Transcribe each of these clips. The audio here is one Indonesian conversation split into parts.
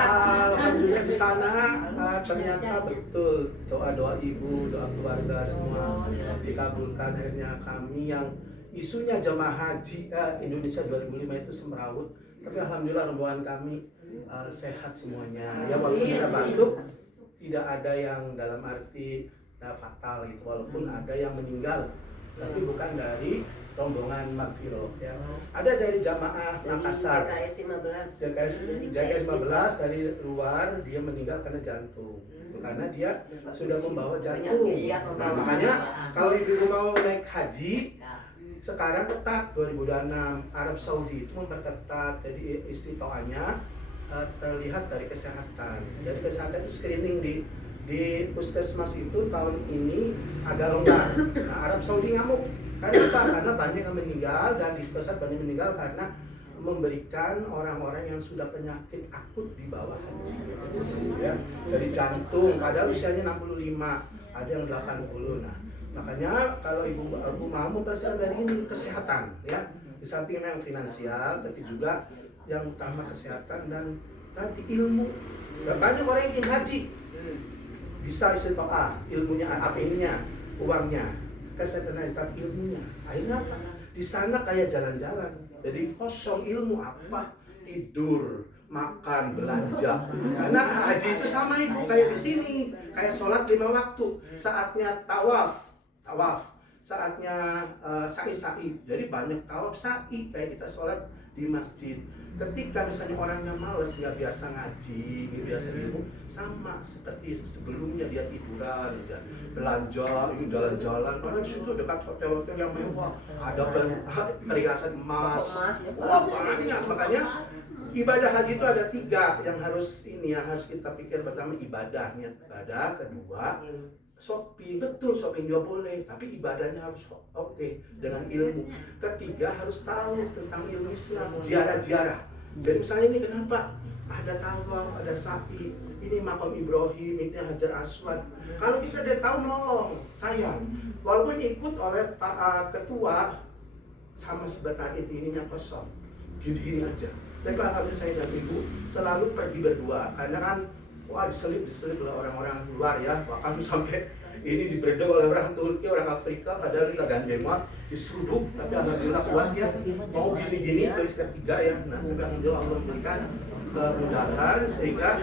Alhamdulillah di sana ternyata betul doa-doa ibu, doa keluarga semua dikabulkan. Akhirnya kami yang isunya jemaah haji Indonesia 2005 itu semrawut, tapi alhamdulillah rombongan kami sehat semuanya. Ya walaupun ada batuk, tidak ada yang dalam arti fatal gitu, walaupun ada yang meninggal, tapi bukan dari rombongan Magfiro ya. Ada dari jamaah Makassar, JKS 15 dari luar, dia meninggal karena jantung, karena dia sudah membawa jantung. Nah, makanya kalau ibu mau naik haji sekarang ketat, 2006 Arab Saudi itu memperketat, jadi istitoanya terlihat dari kesehatan. Jadi kesehatan itu screening di puskesmas itu tahun ini agak longgar. Nah, Arab Saudi ngamuk. Karena apa? Karena banyak yang meninggal, dan di pusat banyak meninggal karena memberikan orang-orang yang sudah penyakit akut di bawah haji. Ya, dari jantung, padahal usianya 65, ada yang 80. Nah, makanya kalau ibu mau mempersiapkan dari ini kesehatan, ya, di samping yang finansial, tapi juga yang utama kesehatan dan tadi ilmu. Banyak orang yang ingin haji, bisa istiqomah, ilmunya apa ininya, uangnya, kesehatan, tapi ilmunya. Akhirnya apa? Di sana kayak jalan-jalan, jadi kosong ilmu apa? Tidur, makan, belanja. Karena haji itu sama itu kayak di sini, kayak sholat 5 waktu. Saatnya tawaf, saatnya sa'i. Jadi banyak tawaf sa'i kayak kita sholat di masjid. Ketika misalnya orangnya males, nggak biasa ngaji, nggak biasa ilmu, sama seperti sebelumnya dia tiduran, dia belanja, ini jalan-jalan. Karena di situ dekat hotel-hotel yang mewah, ada perhiasan emas, wah banyak. Makanya ibadah haji itu ada 3 yang harus kita pikir. Pertama ibadahnya, kedua shopping, betul shopping juga boleh, tapi ibadahnya harus oke dengan ilmu. Ketiga harus tahu tentang ilmu Islam, ziarah-ziarah. Jadi misalnya ini kenapa ada tawaf, ada sa'i, ini makam Ibrahim, ini Hajar Aswad. Kalau bisa dia tahu menolong, sayang. Walaupun ikut oleh Pak Ketua, sama sebenarnya ininya kosong, gini-gini aja. Tapi alhamdulillah saya dan ibu selalu pergi berdua, karena kan wah diselip oleh orang-orang luar ya, bahkan sampai ini dibredok oleh orang Turki, orang Afrika, padahal kita gandengan diseruduk, tapi alhamdulillah kuat ya, mau gini-gini itu ketiga ya. Nah, alhamdulillah Allah memberikan kemudahan sehingga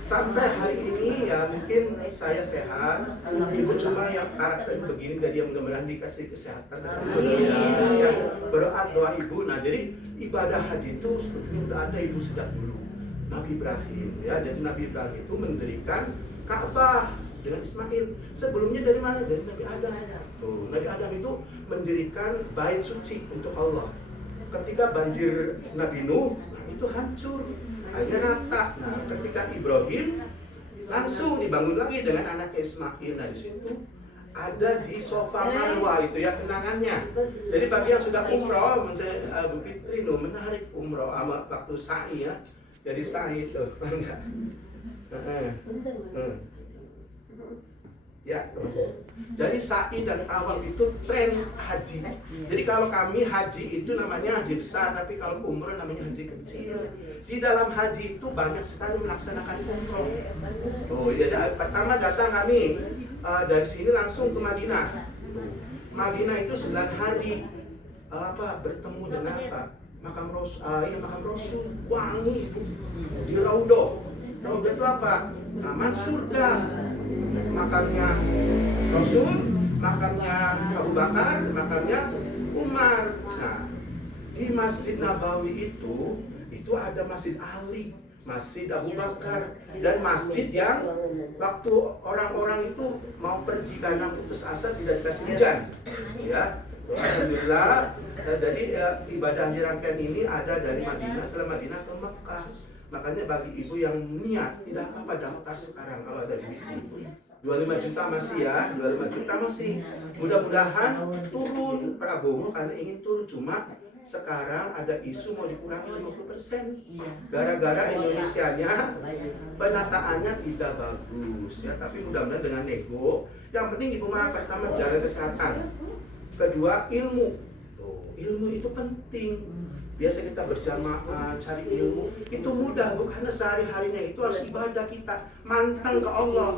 sampai hari ini ya mungkin saya sehat, ibu cuma yang karakter begini, jadi yang mudah-mudahan dikasih kesehatan ya, berdoa doa ibu. Nah jadi ibadah haji itu sebetulnya udah ada ibu sejak dulu. Nabi Ibrahim ya, jadi Nabi Ibrahim itu mendirikan Ka'bah dengan Ismail. Sebelumnya dari mana? Dari Nabi Adam. Tuh, Nabi Adam itu mendirikan bait suci untuk Allah. Ketika banjir Nabi Nuh, itu hancur, akhirnya rata. Nah, ketika Ibrahim langsung dibangun lagi dengan anaknya Ismail. Nah, di situ ada di sofa Marwah itu ya kenangannya. Jadi bagi yang sudah umroh, misalnya Bu Fitri menarik umroh sama waktu sa'i ya. Jadi sa'i itu, enggak? Ya, jadi sa'i dan tawaf itu tren haji. Jadi kalau kami haji itu namanya haji besar, tapi kalau umroh namanya haji kecil. Di dalam haji itu banyak sekali melaksanakan umroh. Oh, jadi pertama datang kami dari sini langsung ke Madinah. Madinah itu 9 hari bertemu dengan makam Rasul, wangi di Raudhah. Raudhah itu apa? Taman surga. Makamnya Rasul, makamnya Abu Bakar, makamnya Umar. Nah, di Masjid Nabawi itu ada Masjid Ali, Masjid Abu Bakar, dan masjid yang waktu orang-orang itu mau pergi karena putus asa tidak dikasih hujan. Ya, alhamdulillah. Jadi ibadah di rangkaian ini ada dari Madinah, setelah Madinah ke Mekah. Makanya bagi ibu yang niat, tidak apa-apa daftar sekarang kalau ada duit. 25 juta masih ya, 25 juta masih. Mudah-mudahan turun Prabowo karena ingin turun, cuma sekarang ada isu mau dikurangi 50%. Gara-gara Indonesianya penataannya tidak bagus ya, tapi mudah-mudahan dengan nego. Yang penting ibu mah pertama jaga kesehatan. Kedua ilmu. Ilmu itu penting. biasa kita berjamaah cari ilmu, itu mudah, bukan sehari-harinya itu harus ibadah kita, mantang ke Allah.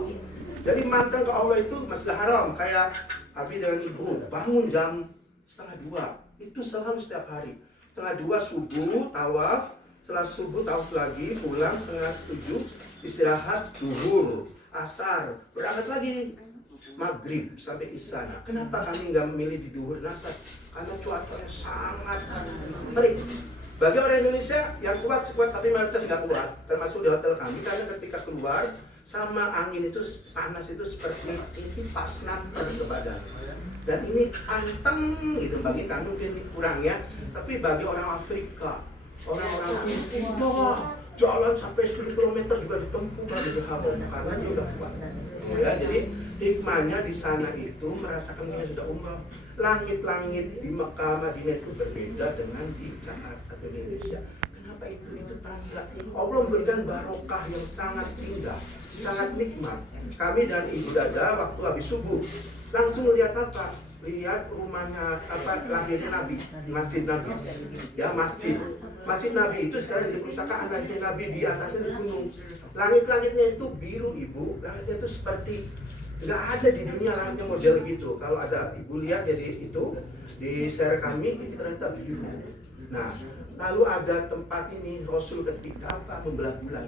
Jadi mantang ke Allah itu Masjidil Haram, kayak Abi dengan ibu bangun jam 1:30, itu selalu setiap hari. 1:30 subuh, tawaf, setelah subuh tawaf lagi, pulang 6:30, istirahat, zuhur, asar, berangkat lagi maghrib sampai isya. Nah, kenapa kami nggak memilih di duhur dan asar? Karena cuacanya sangat terik. Bagi orang Indonesia yang kuat tapi mayoritas nggak kuat, termasuk di hotel kami, karena ketika keluar sama angin itu panas itu seperti ini pas nampar ke badan. Dan ini anteng gitu, bagi kami mungkin kurang ya, tapi bagi orang Afrika, orang-orang India jalan sampai 10 km juga ditempuh dari Haram karena dia udah kuat. Ya, jadi hikmahnya di sana itu merasakan kita sudah umrah. Langit-langit di Mekah, Madinah itu berbeda dengan di Jakarta atau di Indonesia. Kenapa itu? Itu tanda Allah memberikan barokah yang sangat indah, sangat nikmat. Kami dan Ibu Dada waktu habis subuh langsung lihat apa? Lihat rumahnya lahirnya Nabi, Masjid Nabi. Ya, masjid Nabi itu sekarang jadi pusaka anaknya Nabi, di atasnya di gunung. Langit-langitnya itu biru, Ibu. Langitnya itu seperti nggak ada di dunia langitnya model gitu. Kalau ada Ibu lihat jadi itu di share kami itu ternyata biru. Nah, lalu ada tempat ini Rasul ketika membelah bulan.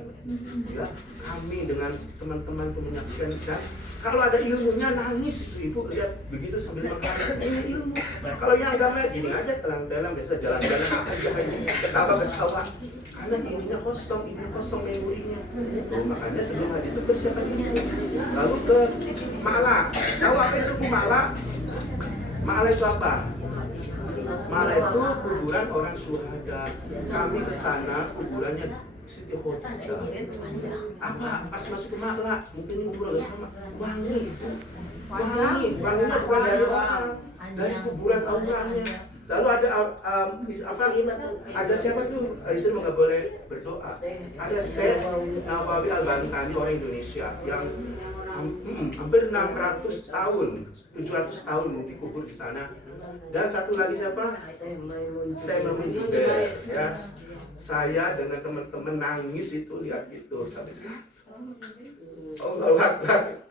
Ya, kami dengan teman-teman menyaksikan kan. Kalau ada ilmunya nangis itu Ibu lihat begitu sambil makan. Ini ilmu. Kalau yang agama gini aja telang-telang biasa jalan-jalan aja ketawa-ketawa. Karena ininya kosong memorinya. Makanya sebelum hari itu persiapan ini. Lalu ke Mala. Tahu apa itu Mala? Mala itu apa? Mala itu kuburan orang syuhada. Kami ke sana kuburannya Siti Khotijah. Apa? Pas masuk ke Mala, mungkin ini umur agak sama. Wangi. Wanginya bukan dari orang, dari kuburan auranya. Lalu ada ada siapa tuh? Istri nggak boleh berdoa. Ada Syekh Nawawi Al-Bantani, orang Indonesia yang hampir 600 tahun, 700 tahun dikubur di sana. Dan satu lagi siapa? Saya Maimun juga. Ya, saya dengan teman-teman nangis itu lihat itu sampai sekarang. Allahu Akbar.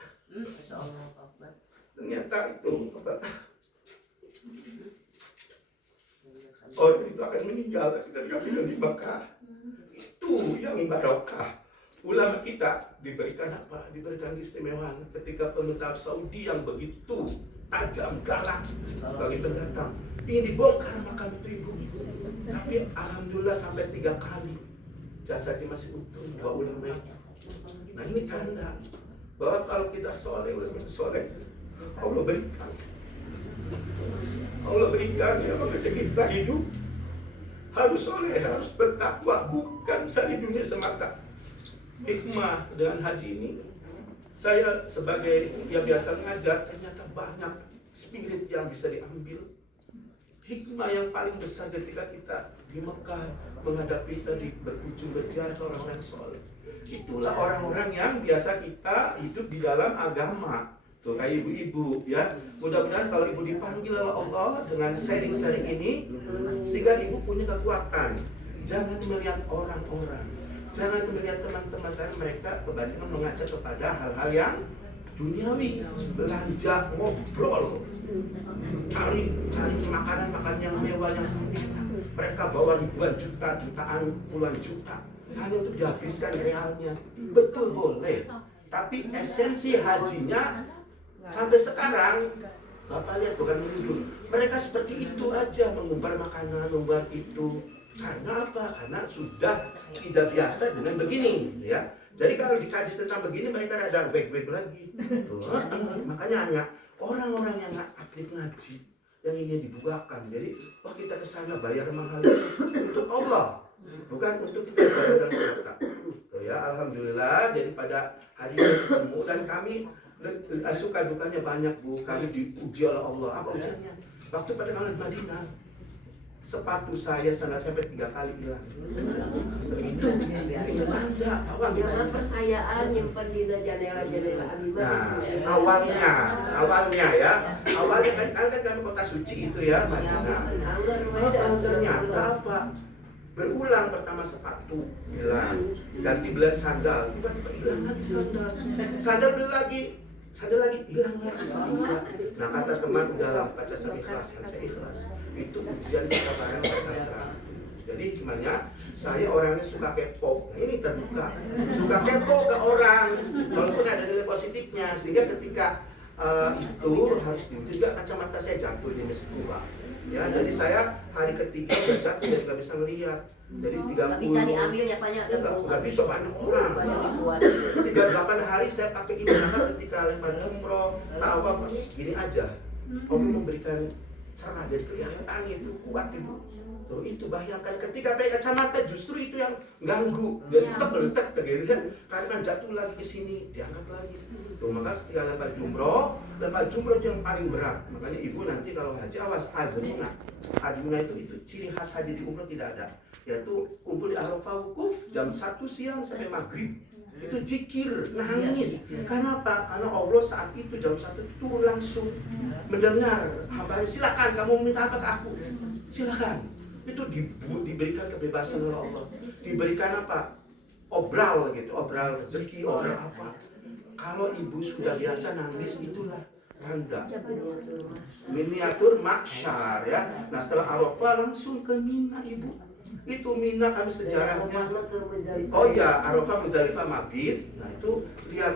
Ternyata itu orang itu akan meninggal ketika pindah di Mekah. Itu yang barokah. Ulama kita diberikan apa? Diberikan keistimewaan ketika pemerintah Saudi yang begitu tajam galak bagi pendatang. Ini dibongkar makam itu Ibu. Tapi alhamdulillah sampai 3 kali jasadnya masih utuh dua ulama itu. Nah, ini tanda bahwa kalau kita soleh, Allah berikan. Allah berikan ya, makanya kita hidup harus soleh, harus bertakwa, bukan cari dunia semata. Hikmah dengan haji ini, saya sebagai yang biasa mengajar, ternyata banyak spirit yang bisa diambil. Hikmah yang paling besar ketika kita di Mekah menghadapi tadi berkunjung berziarah orang-orang soleh. Itulah orang-orang yang biasa kita hidup di dalam agama. Tuh, kayak ibu-ibu ya. Mudah-mudahan kalau ibu dipanggil oleh Allah dengan sharing-sharing ini, sehingga ibu punya kekuatan. Jangan melihat orang-orang, jangan melihat teman-teman, karena mereka kebanyakan mengajak kepada hal-hal yang duniawi, belanja, ngobrol, cari makanan yang mewah yang enak. Mereka bawa ribuan juta, jutaan, puluhan juta hanya untuk dihabiskan realnya. Betul, boleh, tapi esensi hajinya sampai sekarang Bapak lihat bukan menuduh. Mereka seperti itu aja, mengumbar makanan, mengumbar itu. Karena apa? Karena sudah tidak biasa dengan begini, ya. Jadi kalau dikaji tentang begini, mereka ada baik-baik lagi. Tuh, makanya hanya orang-orang yang aktif ngaji yang ini dibukakan. Jadi, oh kita ke sana bayar mahal untuk Allah, bukan untuk kita bayar dan semata. Tuh ya, alhamdulillah. Jadi pada hari ini ketemu dan kami suka dukanya banyak Bu. Kami diuji oleh Allah. Apa ujiannya? Waktu pada kami di Madinah, sepatu saya sana sampai 3 kali hilang. Itu tanda bahwa karena persayaan nyimpen di jendela-jendela Abimah. Nah, awalnya ya. Awalnya kan kami kota suci itu ya, Madinah. Ternyata apa? Berulang, pertama sepatu hilang, ganti beli sandal, tiba-tiba hilang lagi sandal. Sandal beli lagi, sandal lagi hilang lagi. Nah kata teman, udahlah baca saya ikhlaskan, saya ikhlas. Itu ujian kita bareng kita serah. Jadi gimana? Saya orangnya suka kepo. Nah, ini terbuka. Suka kepo ke orang, walaupun ada nilai positifnya. Sehingga ketika itu harus diuji juga, kacamata saya jatuh di mesin tua. Ya, jadi saya hari ketiga udah jatuh, jadi nggak bisa melihat. Jadi 30. Nggak bisa diambilnya banyak. Nggak bisa, banyak orang. 38 hari saya pakai ini karena ketika lempar jumroh, tawaf, gini aja. Allah memberikan cerah, jadi kelihatan itu kuat ibu. Tuh, itu bayangkan ketika pakai kacamata justru itu yang ganggu, jadi tek gitu kan, karena jatuh lagi ke sini, diangkat lagi. Tuh, maka ketika lempar jumroh itu yang paling berat. Makanya ibu nanti kalau haji awas azmuna. Azmuna itu ciri khas haji di umroh tidak ada, yaitu kumpul di Arafah wukuf jam 1 siang sampai maghrib. Itu zikir, nangis. Karena apa? Karena Allah saat itu jam 1 turun langsung mendengar hamba, silakan kamu minta apa ke aku, silakan. Itu diberikan kebebasan oleh Allah, diberikan apa? Obral gitu, obral rezeki, obral apa? Kalau ibu sudah biasa nangis, itulah tanda miniatur mahsyar ya. Nah setelah Arafah langsung ke Mina ibu. Itu Mina kami sejarahnya. Oh ya, Arafah Muzdalifah mabit. Nah itu lihat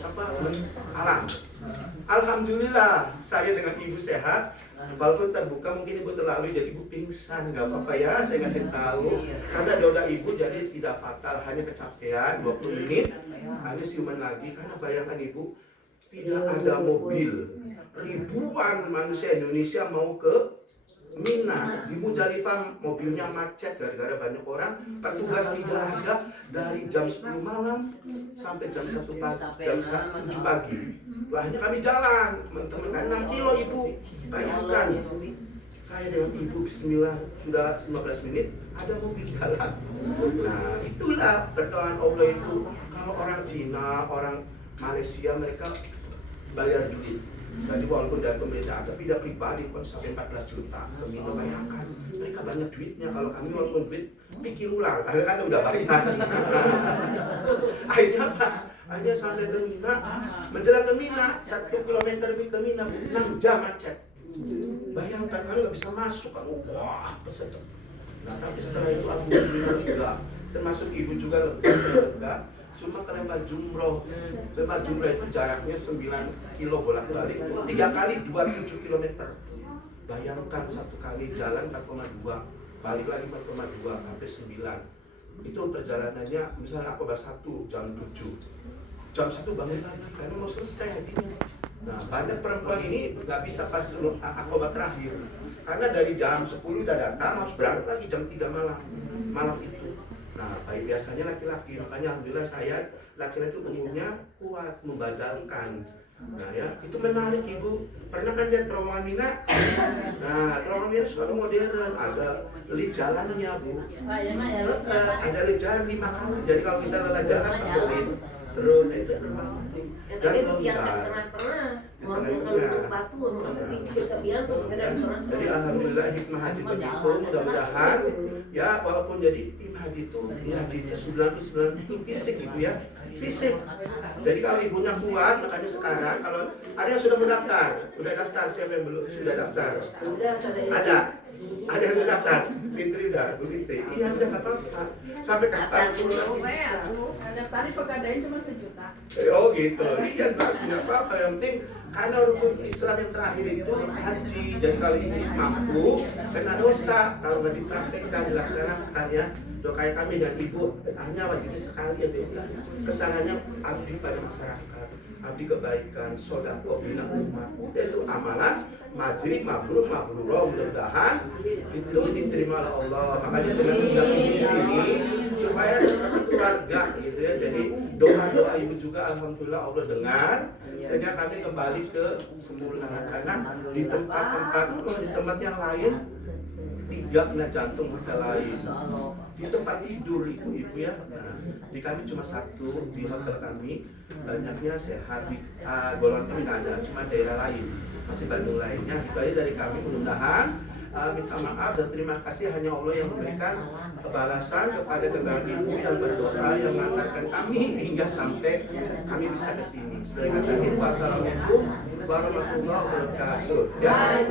apa? Alam. Alhamdulillah saya dengan ibu sehat. Walaupun terbuka mungkin ibu terlalu jadi ibu pingsan, nggak apa-apa ya, saya kasih tahu. Karena doa ibu jadi tidak fatal, hanya kecapean 20 menit, hanya siuman lagi. Karena bayangkan ibu, tidak ada mobil, ribuan manusia Indonesia mau ke Mina. Di Muzdalifah mobilnya macet gara-gara banyak orang, petugas tidak ada dari jam 10 malam sampai jam 1 pagi, jam 7 pagi. Akhirnya kami jalan, teman-teman 6 kilo ibu. Bayangkan, saya dengan ibu bismillah sudah 15 menit ada mobil jalan. Nah itulah pertolongan Allah itu. Kalau orang Cina, orang Malaysia mereka bayar duit. Jadi walaupun dari pemerintah ada, tidak pribadi pun sampai 14 juta. Mina bayangkan, mereka banyak duitnya. Kalau kami walaupun duit, pikir ulang, karena kan udah bayar. Akhirnya apa? Akhirnya sampai ke Mina, menjelang ke Mina, 1 kilometer ke Mina, 6 jam macet. Bayangkan, kan nggak bisa masuk, kan wah, pesedap. Nah tapi setelah itu aku lega, termasuk ibu juga lega. Cuma ke lempar jumroh itu jaraknya 9 kilo bolak-balik, 3 kali 27 km. Bayangkan 1 kali jalan 4,2, balik lagi 4,2 sampai 9. Itu perjalanannya, misalnya Aqabah 1 jam 7, jam 1 bangun lagi karena mau selesai hajinya. Nah banyak perempuan ini nggak bisa pas Aqabah terakhir, karena dari jam 10 udah datang, harus berangkat lagi jam 3 malam itu. Nah, biasanya laki-laki, makanya alhamdulillah saya laki-laki umumnya kuat membadalkan. Nah ya, itu menarik ibu. Pernah kan lihat terowongan Mina? Nah, terowongan Mina sekarang modern, ada lift jalannya bu. Ada lift jalan 5 kali. Jadi kalau kita lelah jalan pakai lift, terus itu terbang. Tapi biasa tengah-tengah, mau biasa untuk batu, terus jadi alhamdulillah hikmah haji begitu, mudah-mudahan ya walaupun jadi tim haji itu 99 itu fisik gitu ya, fisik. Jadi kalau ibunya kuat, makanya sekarang kalau ada yang sudah mendaftar, udah daftar, siapa yang belum sudah daftar? Ada yang sudah daftar, Fitri udah, Bu Fitri. Iya udah nggak apa-apa. Sampai kapan pun nanti bisa. Tadi pegadaian cuma 1 juta. Oh gitu, iya nggak apa-apa. Yang penting karena rukun Islam yang terakhir itu haji. Jadi kalau ini mampu, kena dosa kalau nggak dipraktekkan, dilaksanakan ya. Doa kayak kami dan ibu hanya wajibnya sekali ya dia. Kesananya abdi pada masyarakat, abdi kebaikan, sodako, bina umat. Udah itu amalan majri, mabrur, mabrurah, mudah-mudahan itu diterima oleh Allah. Makanya dengan undang ini di sini supaya seperti keluarga gitu ya. Jadi doa-doa ibu juga alhamdulillah Allah dengar, sehingga kami kembali ke semula. Karena di tempat yang lain 3 kena jantung ada lain, di tempat tidur itu ibu ya. Nah, di kami cuma 1 di hotel kami, banyaknya sehat di golongan kami nggak ada, cuma daerah lain masih Bandung lainnya. Itu aja dari kami, mudah-mudahan minta maaf dan terima kasih hanya Allah yang memberikan balasan kepada general ibu yang berdoa yang mengantarkan kami hingga sampai kami bisa ke sini. Sebagai kata, wassalamualaikum warahmatullahi wabarakatuh. Ya.